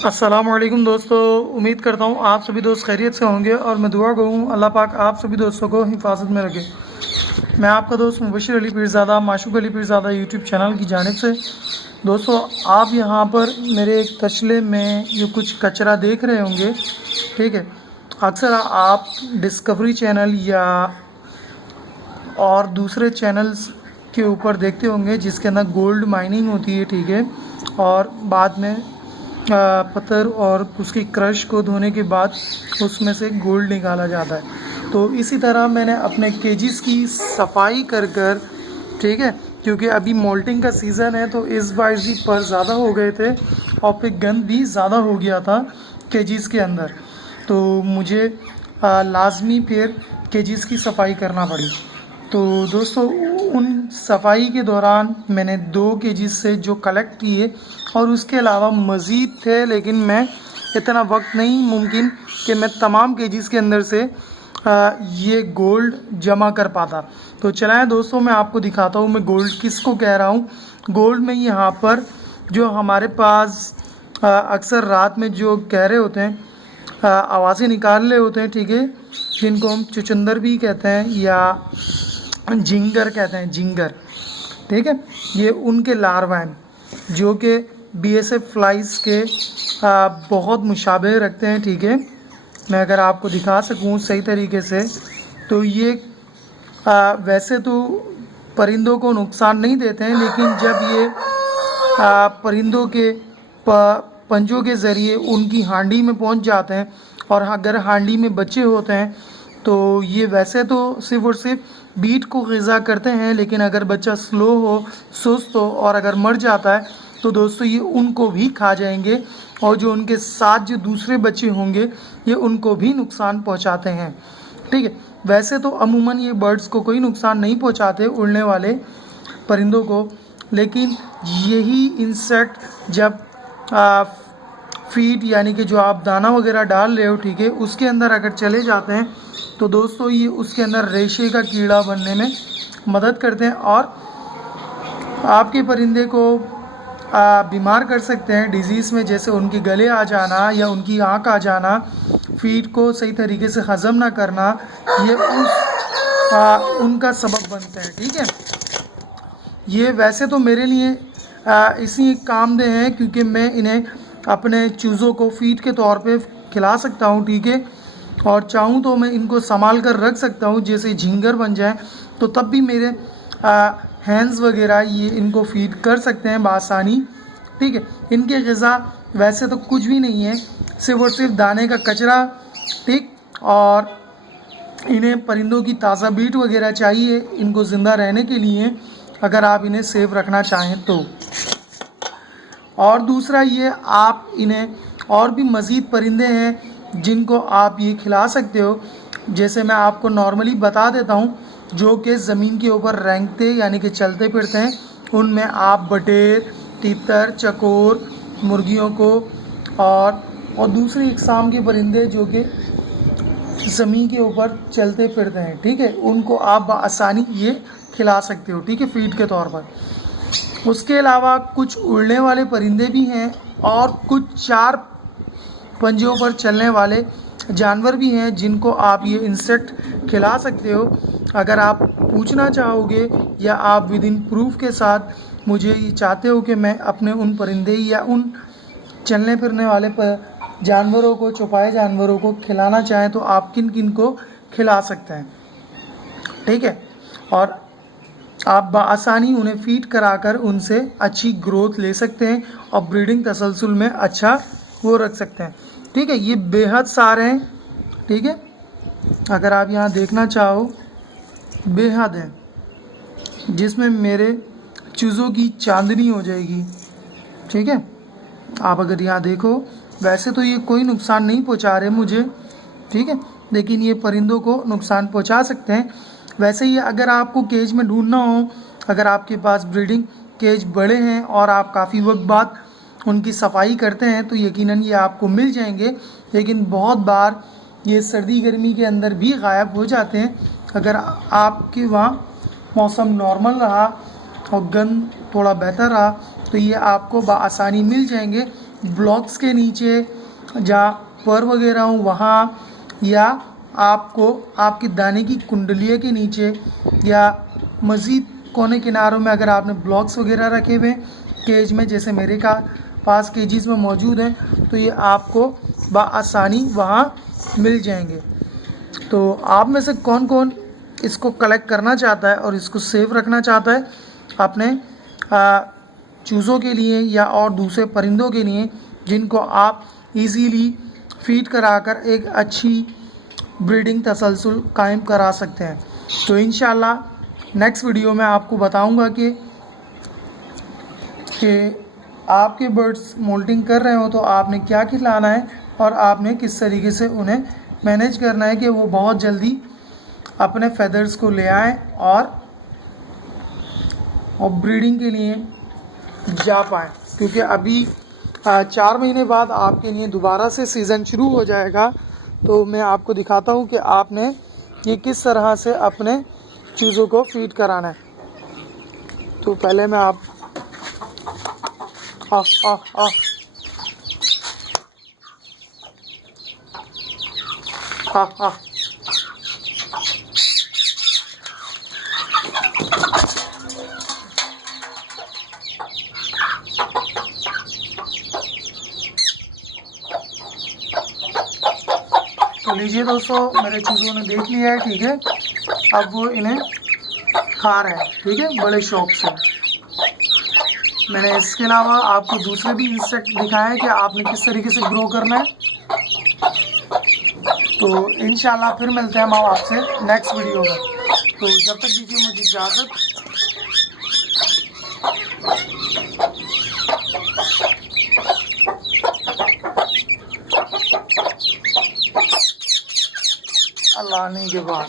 अस्सलामुअलैकुम दोस्तों, उम्मीद करता हूँ आप सभी दोस्त खैरियत से होंगे और मैं दुआ गो हूँ अल्लाह पाक आप सभी दोस्तों को हिफाजत में रखे। मैं आपका दोस्त मुबशिर अली पीरज़ादा माशूक अली पीरज़ादा यूट्यूब चैनल की जानिब से। दोस्तों, आप यहाँ पर मेरे एक तशले में ये कुछ कचरा देख रहे होंगे, ठीक है। अक्सर आप डिस्कवरी चैनल या और दूसरे चैनल्स के ऊपर देखते होंगे जिसके अंदर गोल्ड माइनिंग होती है, ठीक है, और बाद में पत्थर और उसकी क्रश को धोने के बाद उसमें से गोल्ड निकाला जाता है। तो इसी तरह मैंने अपने केजिस की सफाई कर कर, ठीक है, क्योंकि अभी मोल्टिंग का सीज़न है तो इस बार भी पर ज़्यादा हो गए थे और फिर गंद भी ज़्यादा हो गया था केजिस के अंदर, तो मुझे लाजमी फिर केजिस की सफाई करना पड़ी। तो दोस्तों, उन सफाई के दौरान मैंने 2 केजीज़ से जो कलेक्ट किए और उसके अलावा मज़ीद थे, लेकिन मैं इतना वक्त नहीं मुमकिन कि मैं तमाम केजीज़ के अंदर से ये गोल्ड जमा कर पाता। तो चलाएं दोस्तों, मैं आपको दिखाता हूँ मैं गोल्ड किसको कह रहा हूँ। गोल्ड में यहाँ पर जो हमारे पास अक्सर रात में जो कह रहे होते हैं, आवाज़ें निकाल रहे होते हैं, ठीक है, जिनको हम चुचंदर भी कहते हैं या जिंगर कहते हैं, जिंगर, ठीक है, ये उनके लार्वा हैं जो कि बीएसएफ फ्लाइज के बहुत मुशाबे रखते हैं, ठीक है। मैं अगर आपको दिखा सकूं सही तरीके से तो ये वैसे तो परिंदों को नुकसान नहीं देते हैं, लेकिन जब ये परिंदों के पंजों के ज़रिए उनकी हांडी में पहुंच जाते हैं और अगर हांडी में बच्चे होते हैं तो ये वैसे तो सिर्फ़ और सिर्फ बीट को ग़िज़ा करते हैं, लेकिन अगर बच्चा स्लो हो, सुस्त हो और अगर मर जाता है तो दोस्तों ये उनको भी खा जाएंगे और जो उनके साथ जो दूसरे बच्चे होंगे ये उनको भी नुकसान पहुंचाते हैं, ठीक है। वैसे तो अमूमन ये बर्ड्स को कोई नुकसान नहीं पहुंचाते, उड़ने वाले परिंदों को, लेकिन यही इंसेक्ट जब फीड यानी कि जो आप दाना वगैरह डाल रहे हो, ठीक है, उसके अंदर अगर चले जाते हैं तो दोस्तों ये उसके अंदर रेशे का कीड़ा बनने में मदद करते हैं और आपके परिंदे को बीमार कर सकते हैं डिज़ीज़ में, जैसे उनके गले आ जाना या उनकी आँख आ जाना, फीड को सही तरीके से हज़म ना करना, ये उनका सबब बनते हैं, ठीक है। ये वैसे तो मेरे लिए इसी कामदेह हैं क्योंकि मैं इन्हें अपने चूज़ों को फीड के तौर पे खिला सकता हूँ, ठीक है, और चाहूँ तो मैं इनको संभाल कर रख सकता हूँ, जैसे झिंगर बन जाए तो तब भी मेरे हैंड्स वगैरह ये इनको फीड कर सकते हैं बआसानी, ठीक है। इनके ग़िज़ा वैसे तो कुछ भी नहीं है, सिर्फ़ और सिर्फ दाने का कचरा, ठीक, और इन्हें परिंदों की ताज़ा बीट वगैरह चाहिए इनको ज़िंदा रहने के लिए, अगर आप इन्हें सेफ रखना चाहें तो। और दूसरा ये आप इन्हें और भी मज़ीद परिंदे हैं जिनको आप ये खिला सकते हो, जैसे मैं आपको नॉर्मली बता देता हूँ, जो कि ज़मीन के ऊपर रेंगते यानी कि चलते फिरते हैं। उनमें आप बटेर, तीतर, चकोर, मुर्गियों को और दूसरी इकसाम के परिंदे जो कि ज़मीन के ऊपर चलते फिरते हैं, ठीक है, उनको आप आसानी ये खिला सकते हो, ठीक है, फीड के तौर पर। उसके अलावा कुछ उड़ने वाले परिंदे भी हैं और कुछ 4 पंजों पर चलने वाले जानवर भी हैं जिनको आप ये इंसेक्ट खिला सकते हो। अगर आप पूछना चाहोगे या आप विद इन प्रूफ के साथ मुझे ये चाहते हो कि मैं अपने उन परिंदे या उन चलने फिरने वाले जानवरों को, चौपाए जानवरों को खिलाना चाहें तो आप किन किन को खिला सकते हैं, ठीक है, और आप बआसानी उन्हें फीड कराकर उनसे अच्छी ग्रोथ ले सकते हैं और ब्रीडिंग तसलसल में अच्छा वो रख सकते हैं, ठीक है। ये बेहद सारे हैं, ठीक है, अगर आप यहाँ देखना चाहो बेहद हैं, जिसमें मेरे चूज़ों की चांदनी हो जाएगी, ठीक है। आप अगर यहाँ देखो, वैसे तो ये कोई नुकसान नहीं पहुँचा रहे मुझे, ठीक है, लेकिन ये परिंदों को नुकसान पहुँचा सकते हैं। वैसे ही अगर आपको केज में ढूंढना हो, अगर आपके पास ब्रीडिंग केज बड़े हैं और आप काफ़ी वक्त बाद उनकी सफाई करते हैं तो यकीनन ये आपको मिल जाएंगे, लेकिन बहुत बार ये सर्दी गर्मी के अंदर भी गायब हो जाते हैं। अगर आपके वहाँ मौसम नॉर्मल रहा और गंद थोड़ा बेहतर रहा तो ये आपको बआसानी मिल जाएंगे ब्लॉक्स के नीचे जहाँ पर वगैरह हो वहाँ, या आपको आपकी दाने की कुंडलियों के नीचे, या मज़ीद कोने किनारों में अगर आपने ब्लॉक्स वगैरह रखे हुए केज में, जैसे मेरे पास केजीज़ में मौजूद हैं, तो ये आपको बआसानी वहाँ मिल जाएंगे। तो आप में से कौन कौन इसको कलेक्ट करना चाहता है और इसको सेव रखना चाहता है अपने चूज़ों के लिए या और दूसरे परिंदों के लिए, जिनको आप इजीली फीड कराकर एक अच्छी ब्रीडिंग तसलसल कायम करा सकते हैं। तो इंशाल्लाह नेक्स्ट वीडियो में आपको बताऊंगा कि आपके बर्ड्स मोल्टिंग कर रहे हो तो आपने क्या खिलाना है और आपने किस तरीके से उन्हें मैनेज करना है कि वो बहुत जल्दी अपने फेदर्स को ले आएँ और ब्रीडिंग के लिए जा पाएँ। क्योंकि अभी 4 महीने बाद आपके लिए दोबारा से सीज़न शुरू हो जाएगा। तो मैं आपको दिखाता हूँ कि आपने ये किस तरह से अपने चूज़ों को फीड कराना है। तो पहले मैं आप तो लीजिए दोस्तों, मेरे चूज़ों ने देख लिया है, ठीक है। अब वो इन्हें खा रहे हैं, ठीक है, बड़े शौक से। मैंने इसके अलावा आपको दूसरे भी इंसेक्ट दिखाए हैं कि आपने किस तरीके से ग्रो करना है। तो इंशाल्लाह फिर मिलते हैं हम आपसे नेक्स्ट वीडियो में। तो जब तक दीजिए मुझे इजाज़त। अल्लाह ने के बाद।